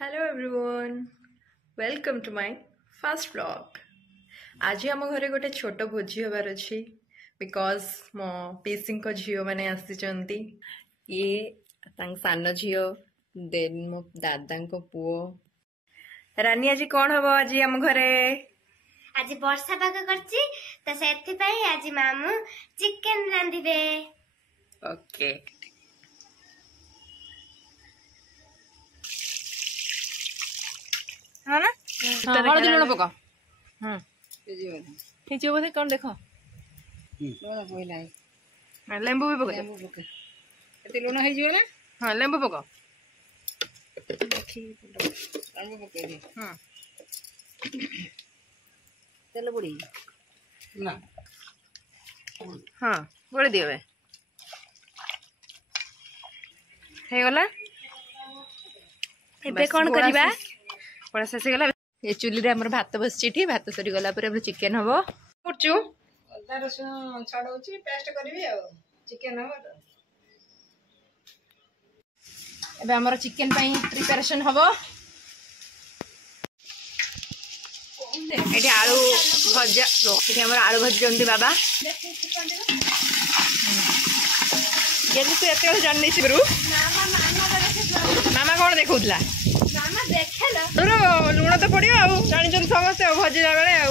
Hello everyone, welcome to my first vlog. आज आम घरे गोटे छोट भोजी हबार अच्छी बिकॉज मो पीसी झील मैंने आसी ये सान झील देन मो दादा पुओ रानी। आज कौन हम आज आम घरे? आज वर्षा पाग करछि त सेथिपाई आज मामू चिकन रांधिबे। ओके हाँ ना हलदी लुण पका बोधे कौन देख लेंबू भी पका लुण हो ना। हाँ लेंबू पका तेल बुड़ी ना हाँ गोड़ी दिए गला। एबे कौन करिबा? पड़ा शेष गला। ये चुली रे हमर भात बसछि, भात सरी गला पर चिकन हबो। कुचू अदा रसुन छाड़ौछि पेस्ट करबी आ चिकन हबो त एबे हमर चिकन पई प्रिपरेशन हबो। एठी आलू भजा एठी हमर आलू भजंती बाबा। ये तो एते जान नहीं सिबरू मामा कौन देखौतला? मामा देखला तोर लुण तो पड़ियो आ जानि जन समस्त भजिला बेले आ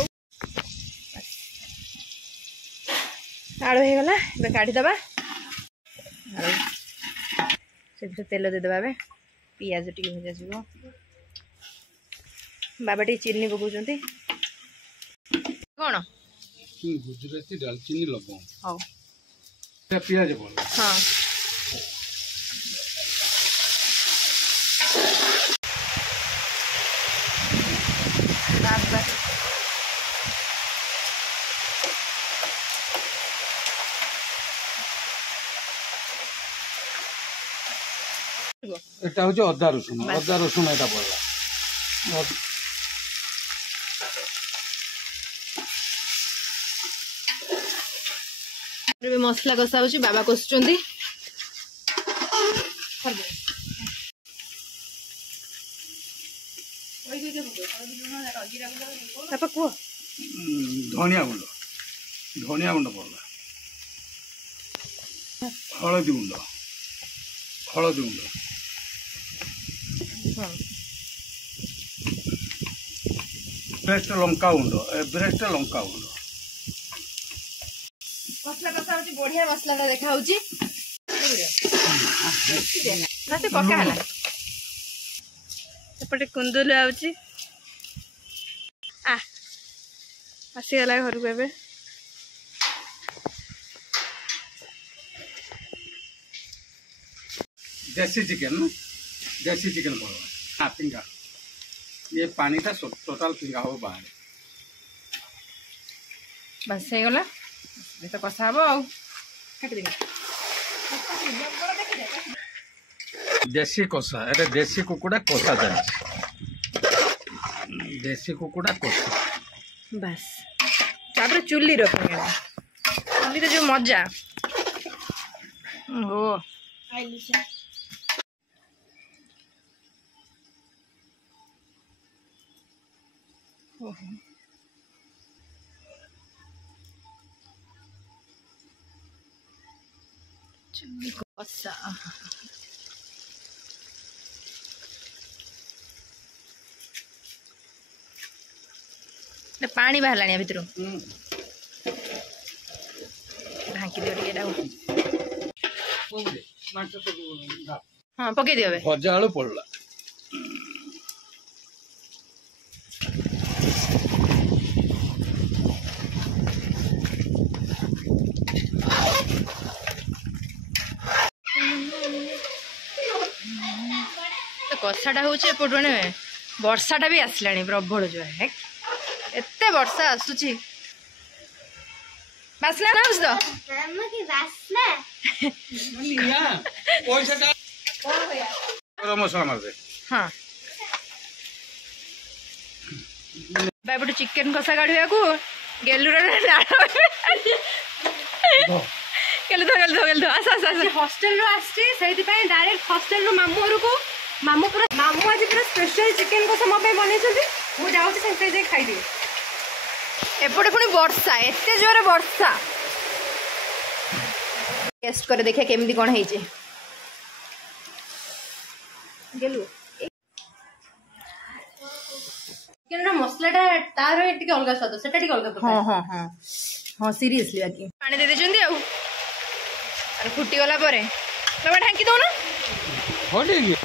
आलू हे गला। बे काढी दबा आलू से तेल दे दबा। बे पियाज टी भजा जीवो। बाबा टी चीनी पकाउचंती कोन गुजराती दालचीनी लवंग हां पियाज बोल। हां बाबा এটা হচ্ছে অদা রসুন এটা পড়লা। मसला कषा हो बाबा कषुचंती। ধনিয়া গুন্ড পড়লা, হলদি গুন্ড এভারেস্ট লঙ্কা গুন্ড मसला कषा हो बढ़िया। मसला देखा पका सेपटे कुंदुलु आसीगला घर को। एबे देसी चिकन पड़ला। हाँ पिंगा ये पानी था टोटल पिंगा हो बाहर। बस हो गला। तो कषा हम देसी कषा एटा देसी कुकुड़ा कषा जाए। देसी कुकुड़ा कषा बस तापर चुली चुली जो मजा हो चुली कषा। पानी बाहर भितर ढांकी दियो। हाँ पकई दियो। भजा आलू पड़ला। कषाटा हूँ एपटे वर्षाटा भी आसला प्रबल जो है एते वर्षा आसुची। बासना ना बुझ मामा की वासना गरम मसला मार दे। हाँ बाबू चिकन कषा काढ़ा को गेलु हॉस्टेल रो आसी डायरेक्ट हॉस्टेल रो मामू घर को मामू आज पूरा स्पेशल चिकेन को मो बन मुझे जाऊँगी सागे जाए खाईदे एपटे पुणी वर्षा एत जोरे वर्षा टेस्ट कर देखिए केमती कौन है चिकेन मसलाटा तार टिके अलग स्वाद सेटा टिके अलग हाँ हाँ हाँ हाँ सीरियसली बाकी पानी दे देछंती आ अरे फुटी गला परे तबे ढांकी दो ना होली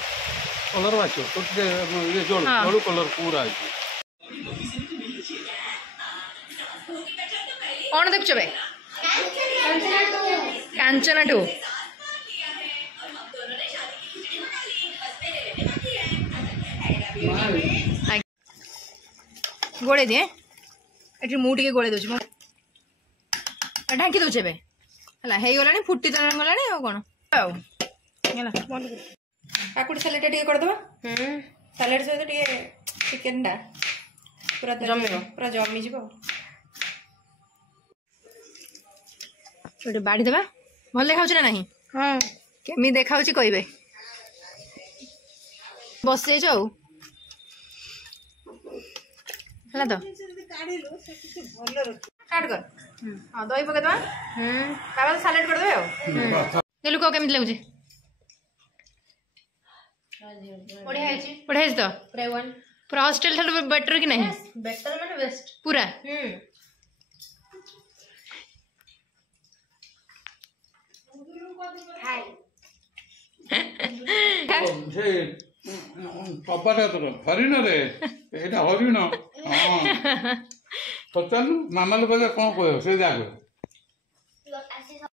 कलर वाचो तो ये जोड़ कलर पूरा है कौन देखछ बे कांचना टू गोले दिए एटी मु टिके गोले दोछ ढांकी दोछ बे हला हे गलानी फुटी त गलानी आ कोन आउ हला बंद कर काकुड़ी सैलेड टिके कर दबा सैलेड सहित टिके चिकन डा पूरा जमी जीवो बाड़ी देवा भल देखा ना नहीं हाँ केमी देखा कहबे बस जाइछ आउ है तो काट कर हाँ दही पके दवा बाबा सैलेड कर देबे देलु को केमिति लागुची बढ़िया है बढ़िया है तो पूरा हॉस्टल ठार बेटर कि नहीं बेटर माने बेस्ट पूरा कबाटा तो हरिण रे एटा हरिण हाँ पचार मामा लोग कौन कह से जाग